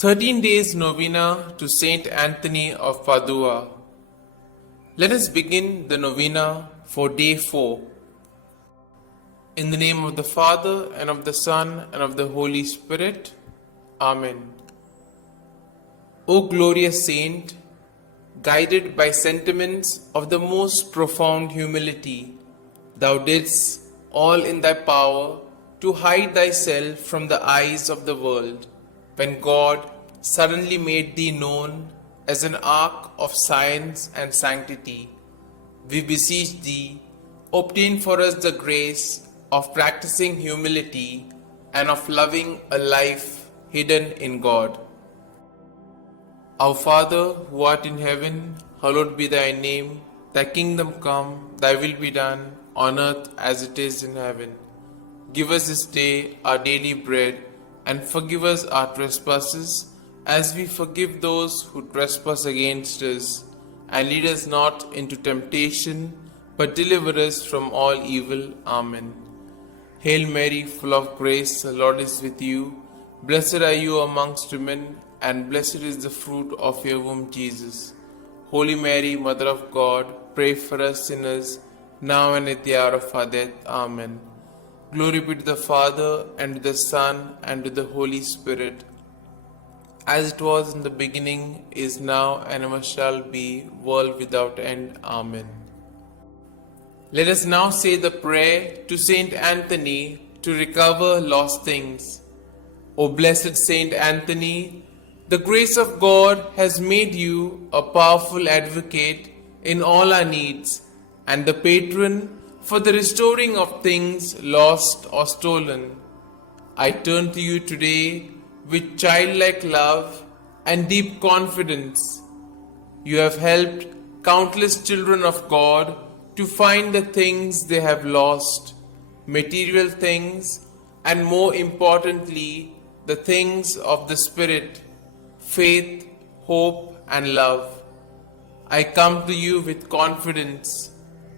13 days Novena to St Anthony of Padua. Let us begin the Novena for day 4. In the name of the Father, and of the Son, and of the Holy Spirit. Amen. O glorious Saint, guided by sentiments of the most profound humility, thou didst all in thy power to hide thyself from the eyes of the world, when God suddenly made thee known as an ark of science and sanctity. We beseech thee, obtain for us the grace of practicing humility and of loving a life hidden in God. Our Father, who art in heaven, hallowed be thy name. Thy kingdom come, thy will be done, on earth as it is in heaven. Give us this day our daily bread, and forgive us our trespasses, as we forgive those who trespass against us. And lead us not into temptation, but deliver us from all evil. Amen. Hail Mary, full of grace, the Lord is with you. Blessed are you amongst women, and blessed is the fruit of your womb, Jesus. Holy Mary, Mother of God, pray for us sinners, now and at the hour of our death. Amen. Glory be to the Father, and to the Son, and to the Holy Spirit, as it was in the beginning, is now, and ever shall be, world without end. Amen. Let us now say the prayer to St Anthony to recover lost things. O blessed St Anthony, the grace of God has made you a powerful advocate in all our needs, and the patron for the restoring of things lost or stolen. I turn to you today with childlike love and deep confidence. You have helped countless children of God to find the things they have lost, material things, and more importantly, the things of the Spirit, faith, hope, and love. I come to you with confidence.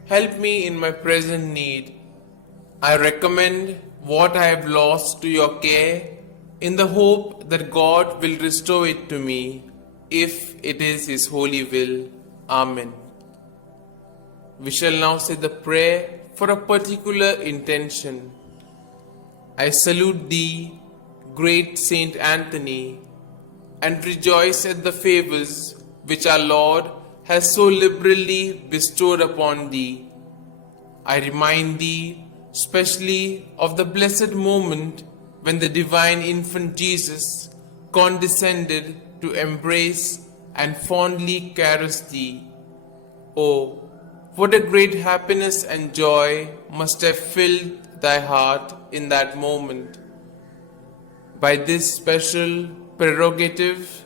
Help me in my present need. I recommend what I have lost to your care, in the hope that God will restore it to me, if it is His holy will. Amen. We shall now say the prayer for a particular intention. I salute thee, great Saint Anthony, and rejoice at the favors which our Lord has so liberally bestowed upon thee. I remind thee specially of the blessed moment when the divine infant Jesus condescended to embrace and fondly caress thee. Oh, what a great happiness and joy must have filled thy heart in that moment. By this special prerogative,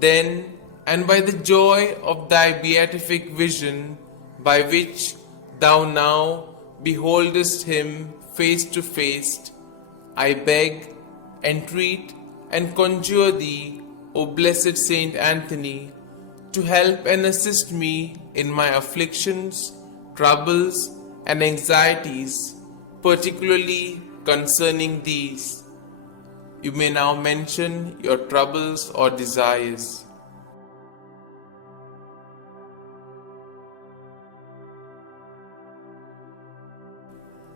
then, and by the joy of thy beatific vision, by which thou now beholdest him face to face, I beg, entreat, and conjure thee, O blessed Saint Anthony, to help and assist me in my afflictions, troubles, and anxieties, particularly concerning these. You may now mention your troubles or desires.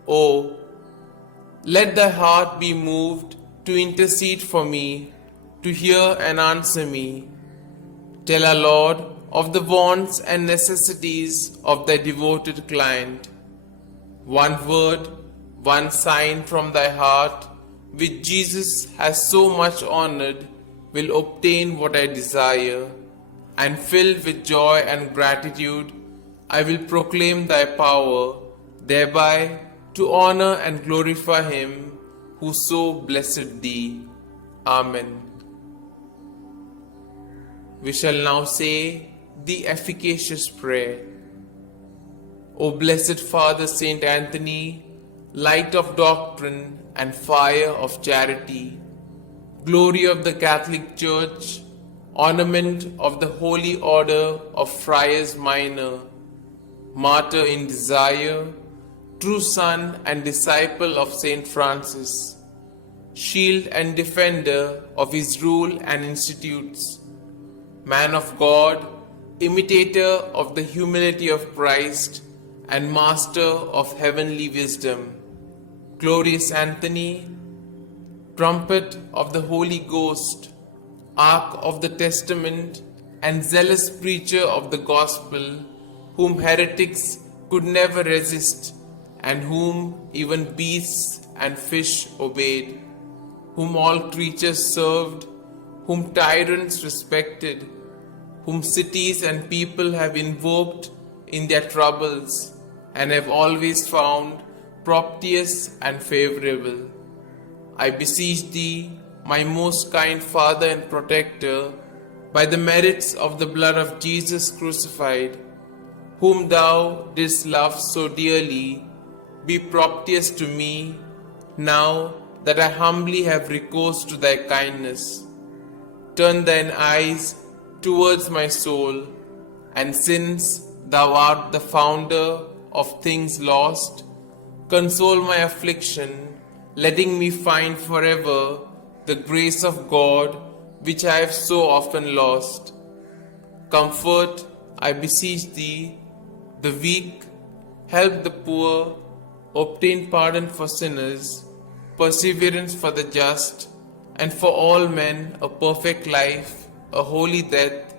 Oh, let thy heart be moved to intercede for me, to hear and answer me. Tell our Lord of the wants and necessities of thy devoted client. One word, one sign from thy heart, which Jesus has so much honored, will obtain what I desire, and filled with joy and gratitude, I will proclaim thy power, thereby to honor and glorify him who so blessed thee. Amen. We shall now say the efficacious prayer. O blessed Father St Anthony, light of doctrine and fire of charity, glory of the Catholic Church, ornament of the Holy Order of Friars Minor, martyr in desire, true son and disciple of Saint Francis, shield and defender of his rule and institutes, man of God, imitator of the humility of Christ, and master of heavenly wisdom, glorious Anthony, trumpet of the Holy Ghost, ark of the Testament, and zealous preacher of the gospel, whom heretics could never resist, and whom even beasts and fish obeyed, whom all creatures served, whom tyrants respected, whom cities and people have invoked in their troubles, and have always found propitious and favorable. I beseech thee, my most kind Father and Protector, by the merits of the blood of Jesus crucified, whom thou didst love so dearly, be propitious to me, now that I humbly have recourse to thy kindness. Turn thine eyes towards my soul, and since thou art the founder of things lost, console my affliction, letting me find forever the grace of God which I have so often lost. Comfort, I beseech thee, the weak, help the poor, obtain pardon for sinners, perseverance for the just, and for all men a perfect life, a holy death,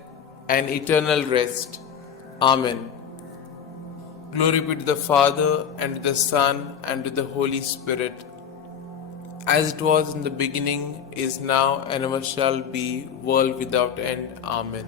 and eternal rest. Amen. Glory be to the Father, and to the Son, and to the Holy Spirit, as it was in the beginning, is now, and ever shall be, world without end. Amen.